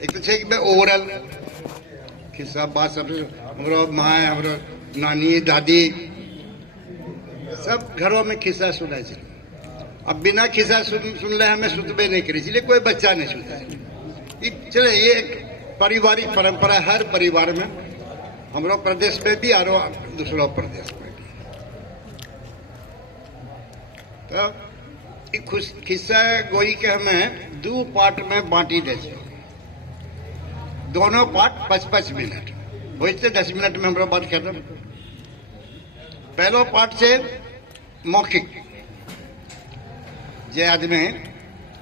एक तो छे ओवरऑल खिस्सा बात सब हमरो माँ हमरो नानी दादी सब घरों में खिस्सा सुनाए छे। अब बिना खिस्सा सुनले हमें सुतबे नहीं करे, इसलिए कोई बच्चा नहीं सुनता है। चले ये एक पारिवारिक परंपरा हर परिवार में, हमरो प्रदेश में भी और दूसरो प्रदेश में भी। तो खिस्सा गोई के हमें 2 पार्ट में बांटी दे छे। दोनों पार्ट 5-5 मिनट होते, 10 मिनट में हमारा बात खत्म। पहलो पार्ट से मौखिक, जे आदमी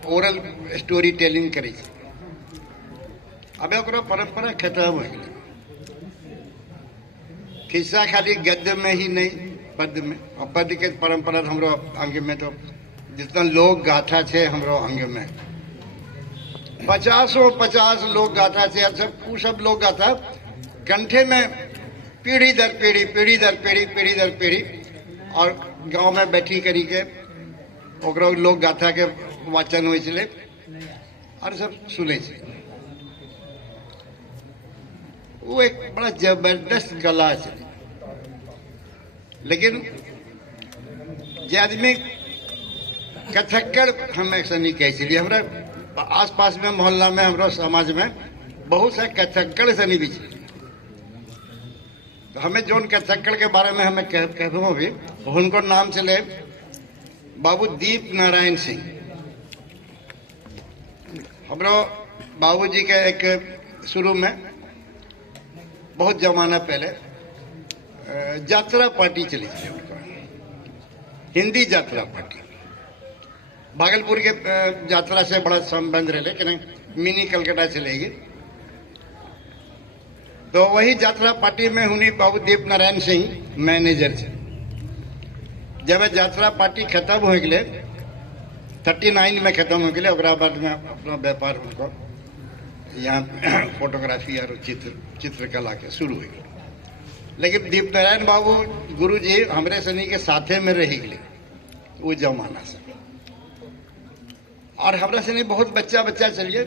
ओरल स्टोरी टेलिंग करे छे। अब ओकरो परंपरा खत्म हो गई। खिस्सा खाली गद्य में ही नहीं, पद में, और पद के परंपरा हमरो अंग में तो जितना लोक गाथा छे हमरो अंग में 50 लोक गाथा छे। सब लोक गाथा कंठे में पीढ़ी दर पीढ़ी, पीढ़ी दर पीढ़ी, पीढ़ी दर पीढ़ी, और गांव में बैठी करी के ओकरो लोक गाथा के वाचन होय छे और सब सुने छे। वो एक बड़ा जबरदस्त कला है। लेकिन जे आदमी कथक्कड़ हम ऐसा नहीं कह सकते। हमारा आस पास में मोहल्ला में हमारा समाज में बहुत सा कथक्कड़ से नहीं बिछे। तो हमें जोन कथक्कड़ के बारे में हमें कहूँ भी, उनको नाम चले बाबू दीप नारायण सिंह। हमारो बाबूजी के एक शुरू में बहुत जमाना पहले यात्रा पार्टी चली थी, हिंदी यात्रा पार्टी। भागलपुर के यात्रा से बड़ा संबंध रहे, लेकिन मिनी कलकत्ता चलेगी। तो वही यात्रा पार्टी में हुनी बाबू दीप नारायण सिंह मैनेजर थे। जब यात्रा पार्टी खत्म हो गए, 39 में खत्म हो गए, ओकरा बाद में अपना व्यापार उनको यहाँ फोटोग्राफी और चित्रकला के शुरू हो गए। लेकिन दीप नारायण बाबू गुरु जी हमरे सनी के साथे में रह गए वो जमाना से, और हमरा सनी बहुत बच्चा चलिए,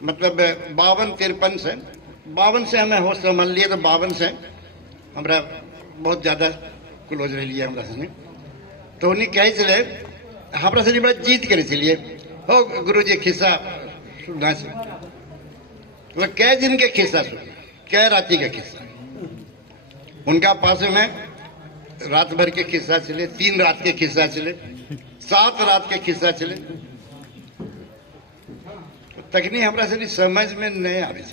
मतलब 52-53 से 52 से हमें होश संभाल लिए, तो 52 से हमरा बहुत ज्यादा क्लोज रह लिए हमरा सनी। तो उन्हें कहे चले हमरा सनी बड़ा जीत करे चलिए, हो गुरु जी खिस्सा सुनना से। तो कै दिन के खिस्सा सुन, कै राती का खिस्सा। उनका पास में रात भर के खिस्सा चले, 3 रात के खिस्सा चले, 7 रात के खिस्सा चले। तकनी हमरा से समझ में नहीं आवे,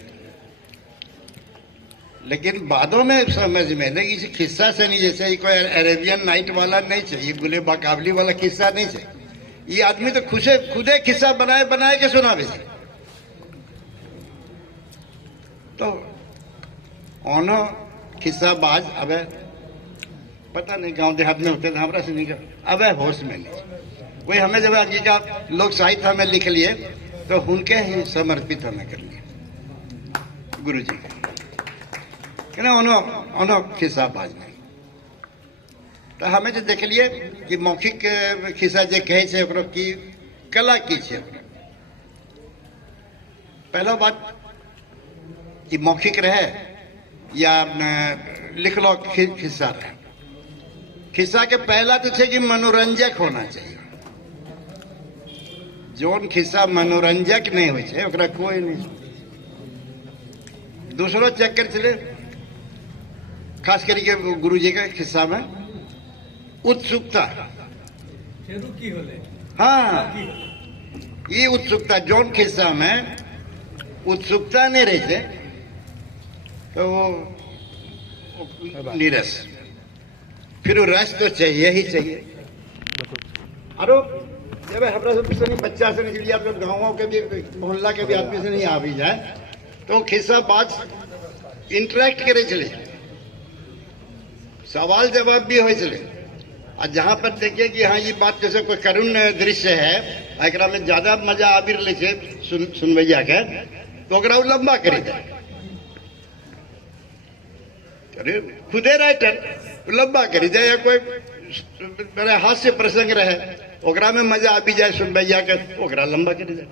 लेकिन बादों में समझ में नहीं। इस खिस्सा से नहीं, जैसे कोई अरेबियन नाइट वाला नहीं चाहिए, गुले बाकाबली वाला किस्सा नहीं चाहिए। ये आदमी तो खुदे किस्सा बनाए के सुनावे। तो ओनो किस्सा बाज अब पता नहीं गांव देहात में होते थे, हमरा से नहीं अब होश में नहीं। वही हमें जब आगे का लोक साहित्य हमें लिख लिए, तो उनके ही समर्पित हमें कर लिए गुरु जी के। ओनो खिस्सा बाज नहीं। तो हमें जो देख लिए कि मौखिक खिस्सा जे कहे छे ओकरो की कला की छे। पहला बात कि मौखिक रहे या लिखलो खिस्सा रहे। खिस्सा के पहला तो छे कि मनोरंजक होना चाहिए। जोन खिस्सा मनोरंजक नहीं हो छे ओकरा कोई नहीं। दूसरो चक्कर चले, खास करके गुरु जी के खिस्सा में उत्सुकता। हाँ, ये उत्सुकता, जोन खिस्सा में उत्सुकता नहीं रही थे तो वो नीरस। फिर वो रस तो चाहिए ही चाहिए। अरे जब हमारा सब बच्चा से निकल लिया, तो गाँवों के भी मोहल्ला के भी आदमी से नहीं आ भी जाए, तो खिस्सा बात इंटरेक्ट करे चले, सवाल जवाब भी हो चले। और जहां पर देखिए कि हाँ ये बात जैसे कोई करुण दृश्य है, एकरा में ज्यादा मजा आबिर ले सुनवैया के, तो ओकरा लंबा करे जाए। अरे खुदे राइटर लंबा करी जाए, या कोई मेरे हास्य प्रसंग रहे ओकरा में मजा आ भी जाए सुनवैया के, ओकरा लंबा करी जाए।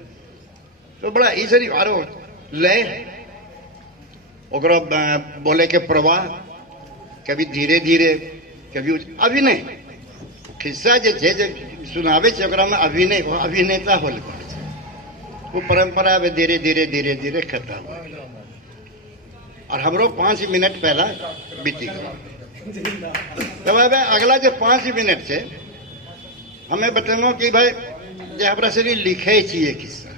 तो बड़ा ई सरी आरो लय ओकरो बोले के प्रवाह कभी धीरे धीरे कभी अभिनय खिस्सा जे छे जे सुनावे छे ओकरा में अभिनय अभिनेता होल पड़े छे वो परंपरा में धीरे धीरे धीरे धीरे खत्म हो और हमरो 5 मिनट पहला बीती गया। तब अब अगला जो 5 मिनट से हमें बतानो कि भाई जे हमरा से लिखे चाहिए किस्सा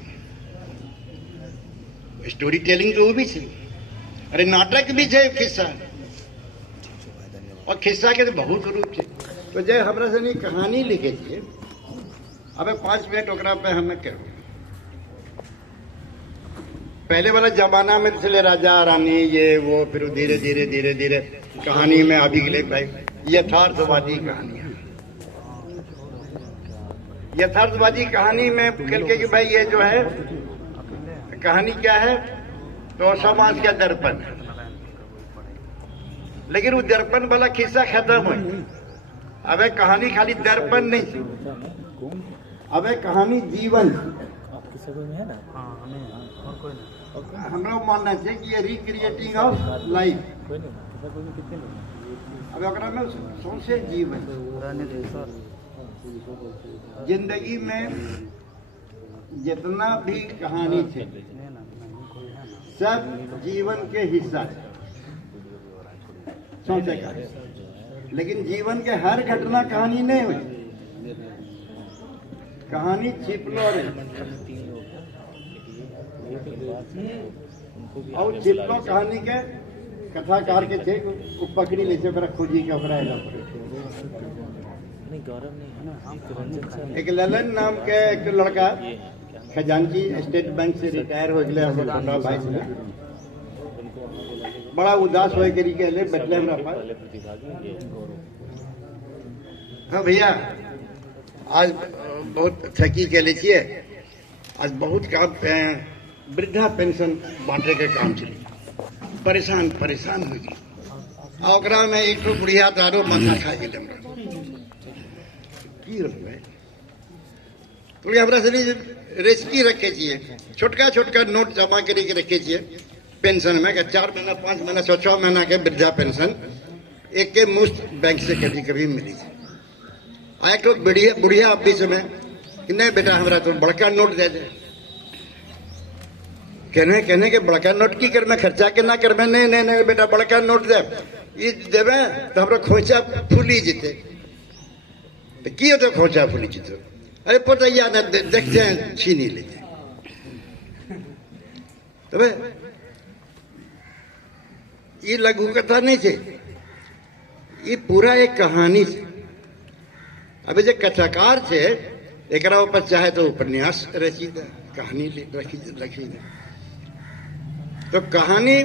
स्टोरी टेलिंग तो वो भी छे अरे नाटक भी छे किस्सा और खिस्सा के तो बहुत रूप छे तो जे हमरा से कहानी लिखे छे अब 5 मिनट ओकरा पे हमें करो पहले वाला जमाना में चले राजा रानी ये वो फिर धीरे धीरे धीरे धीरे कहानी में अभी गए भाई यथार्थवादी कहानियां यथार्थवादी कहानी में कहते कि भाई ये जो है कहानी क्या है तो समाज का दर्पण है लेकिन वो दर्पण वाला खिस्सा खत्म हो अब कहानी खाली दर्पण नहीं अब कहानी जीवन हमरा मानना चाहिए कि ये रिक्रिएटिंग ऑफ लाइफ अब ओकरा में सौंसे जीवन जिंदगी में जितना भी कहानी थे सब जीवन के हिस्सा है सोचे का लेकिन जीवन के हर घटना कहानी नहीं हुई कहानी छिपलो रहे और छिपलो कहानी के कथाकार के थे वो पकड़ी ले खोजी के एक ललन नाम के एक लड़का खजांची स्टेट बैंक से रिटायर हो गए भाई से बड़ा उदास हो गए बैठले हमरा पास हाँ भैया आज बहुत थकी के लिए आज बहुत काम वृद्धा पेंशन बांटे के काम चली परेशान परेशान हो गई ओकरा में एक तो बुढ़िया दारू माथा खा गए हमरा की होवे तो हमरा से रेस्की रखे छिए छोटका छोटका नोट जमा करी के रखे छिए पेंशन में 4 महीना 5 महीना 6 महीना के वृद्धा पेंशन एक के मुफ्त बैंक से कभी कभी मिली है तो बुढ़िया बुढ़िया ऑफिस में कि नहीं बेटा हमरा तो बड़का नोट दे दे कहने के बड़का नोट की कर मैं खर्चा के ना कर मैं नहीं नहीं नहीं बेटा बड़का नोट दे ये देवे तो हमरा खोचा फूली जीते तो की होते खोचा फूली जीते अरे पता ना देखते हैं छीनी लेते तो ये लघु कथा नहीं थे ये पूरा एक कहानी है अभी जो कथाकार थे एक ऊपर चाहे तो उपन्यास रची दे कहानी रखी दे तो कहानी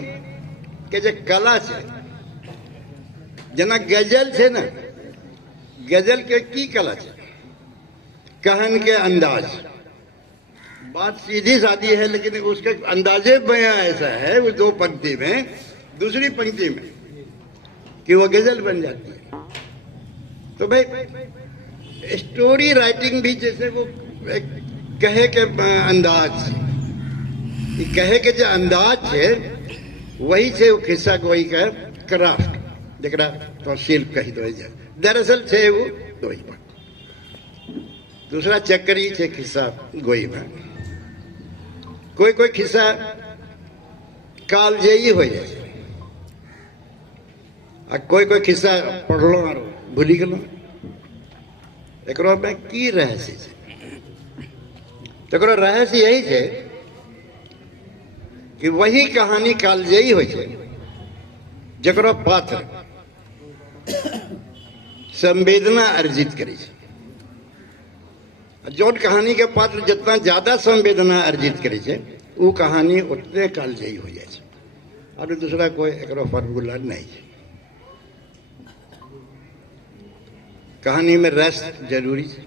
के जो कला है जना गजल थे ना गजल के की कला है कहन के अंदाज बात सीधी सादी है लेकिन उसके अंदाजे बयां ऐसा है वो 2 पंक्ति में दूसरी पंक्ति में कि वो गजल बन जाती है तो भाई स्टोरी राइटिंग भी जैसे वो कहे के अंदाज कहे के जो अंदाज है वही से वो खिस्सा कोई का क्राफ्ट जरा तो शिल्प कही दो दरअसल छे वो दो ही बात दूसरा चक्करी छे खिस्सा गोई में कोई कोई खिस्सा कालजयी हो जाए कोई कोई खिस्सा पढ़लो और भूली गलो एक में की रहस्य है तो रहस्य यही है कि वही कहानी कालजयी हो जकरो पात्र संवेदना अर्जित करे जो कहानी के पात्र जितना ज्यादा संवेदना अर्जित करे वो कहानी उतने कालजयी हो जाए और दूसरा कोई एक फॉर्मूला नहीं है कहानी में रस जरूरी है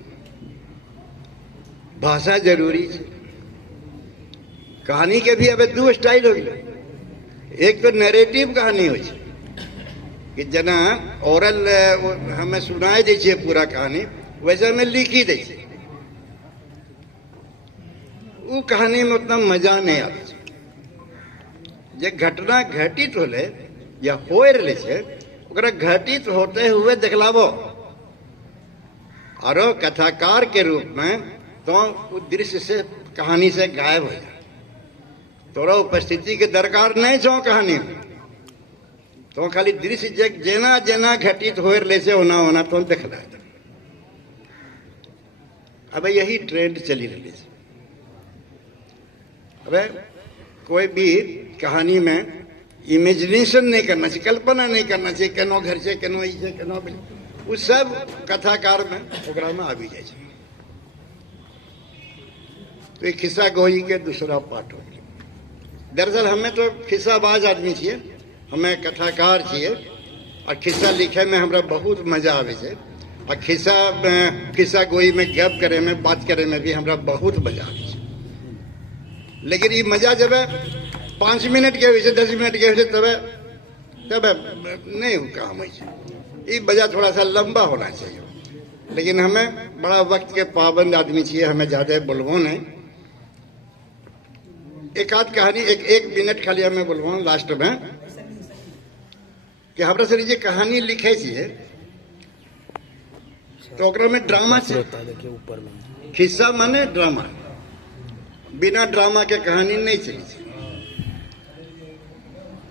भाषा जरूरी है कहानी के भी अब 2 स्टाइल हो गए एक तो नैरेटिव कहानी हो कि जना ओरल हमें सुनाई दे पूरा कहानी वैसे हमें लिखी दे वो कहानी में उतना मजा नहीं आवे छे। जे घटना घटित होले या होए रहले छे ओकरा घटित होते हुए दिखलावो, और कथाकार के रूप में तो उस दृश्य से कहानी से गायब हो जाए। तोरा उपस्थिति के दरकार नहीं छो कहानी में, तो खाली दृश्य जेना जेना घटित हो रहे से होना होना तो दिखला। अब यही ट्रेंड चली रही है। अब कोई भी कहानी में इमेजिनेशन नहीं करना चाहिए, कल्पना नहीं करना चाहिए, केनो घर से केनो ई से केनो वो सब कथाकार में ओकरा में आबि जाए। तो एक खिस्सा गोई के दूसरा पार्ट हो गया। दरअसल हमें तो खिस्साबाज आदमी छिए, हमें कथाकार छिए, और खिस्सा लिखे में हमरा बहुत मजा आवे छे, और खिस्सा गोई में गप करे में बात करे में भी हमरा बहुत मजा आवे छे। लेकिन ये मजा जब 5 मिनट के होय छे 10 मिनट के होय छे तब नहीं काम होय छे। ये मजा थोड़ा सा लंबा होना चाहिए। लेकिन हमें बड़ा वक्त के पाबंद आदमी छिए, हमें ज्यादा बोलबो नहीं। एक आध कहानी एक मिनट खाली हमें बोलबो लास्ट में कि हमरा से जे कहानी लिखे छिए तो ओकरा में ड्रामा छे। खिस्सा माने ड्रामा, बिना ड्रामा के कहानी नहीं चली छे।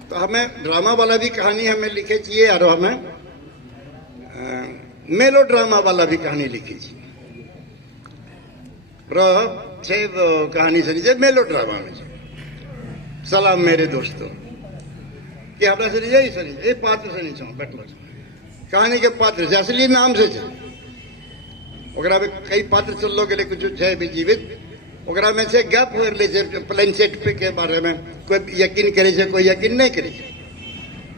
तो हमें ड्रामा वाला भी कहानी हमें लिखे चाहिए, और हमें मेलो ड्रामा वाला भी कहानी लिखी छे। कहानी से मेलो ड्रामा में छे। सलाम मेरे दोस्तों कि हमरा से यही सनी ए पात्र से नहीं छो बैठलो कहानी के पात्र से असली नाम से छे। ओकरा में कई पात्र चललो गेले, कुछ छे भी जीवित। ओकरा में से गप हो रहले छे प्लेन सेट पे के बारे में, कोई यकीन करे छे कोई यकीन नहीं करे छे।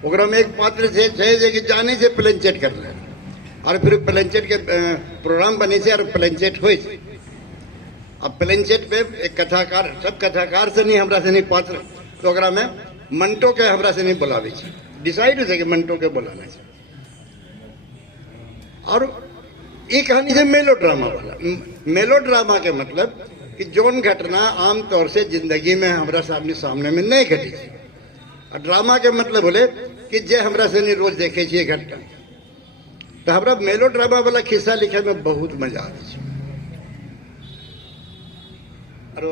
ओकरा में एक पात्र छे जे कि जाने से प्लेन सेट कर ले, और फिर प्लेन सेट के प्रोग्राम बने छे और प्लेन सेट होय छे। अब प्लेन सेट पे एक कथाकार, सब कथाकार से नहीं हमरा से नहीं पात्र, तो ओकरा में मंटो के हमरा से नहीं बुलावे छे। डिसाइड हो कि मंटो के बुलाना छे। और ये कहानी है मेलो ड्रामा वाला। मेलो ड्रामा के मतलब कि जोन घटना आमतौर से जिंदगी में हमरा सामने में नहीं घटी थी। और ड्रामा के मतलब बोले कि जे हमरा से नहीं रोज देखे छे घटना। तो हमरा मेलो ड्रामा वाला खिस्सा लिखे में बहुत मजा आवे छे। और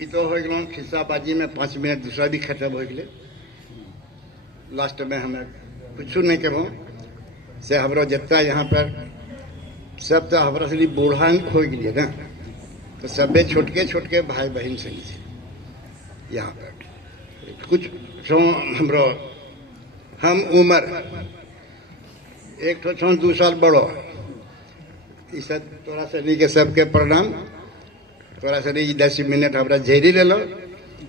ये तो हो गलो खिस्साबाजी में 5 मिनट, दूसरा भी खत्म हो गए। लास्ट में हमें कुछ नहीं कहूँ से हमरो जितना यहाँ पर सब तो हमारा से बूढ़ा हो गए ना, तो सबे छोटके भाई बहन सही थे यहाँ पर। कुछ हमरो हम उम्र एक तो 2 साल बड़ो, इस तोरा सनी के सबके प्रणाम। तोरा सनी 10 मिनट हमरा झेरी ले लो,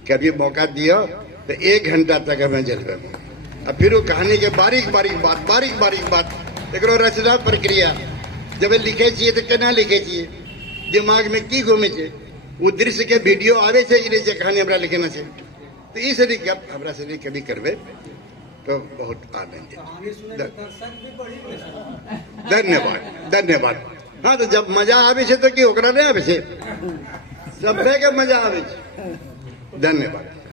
कभी मौका दियो तो 1 घंटा तक हमें जलवे। अब फिर वो कहानी के बारीक बारीक बात एक रचना प्रक्रिया जब लिखे चाहिए तो केना लिखे चाहिए, दिमाग में की घूमे छे, वो दृश्य के वीडियो आवे छे कि नहीं कहानी हमरा लिखना छे। तो इस गप हमरा से कभी करबे तो बहुत आनंद। धन्यवाद। हाँ, तो जब मजा आवे छे तो कि ओकरा नहीं आवे छे, सबके मजा आवे छे। धन्यवाद।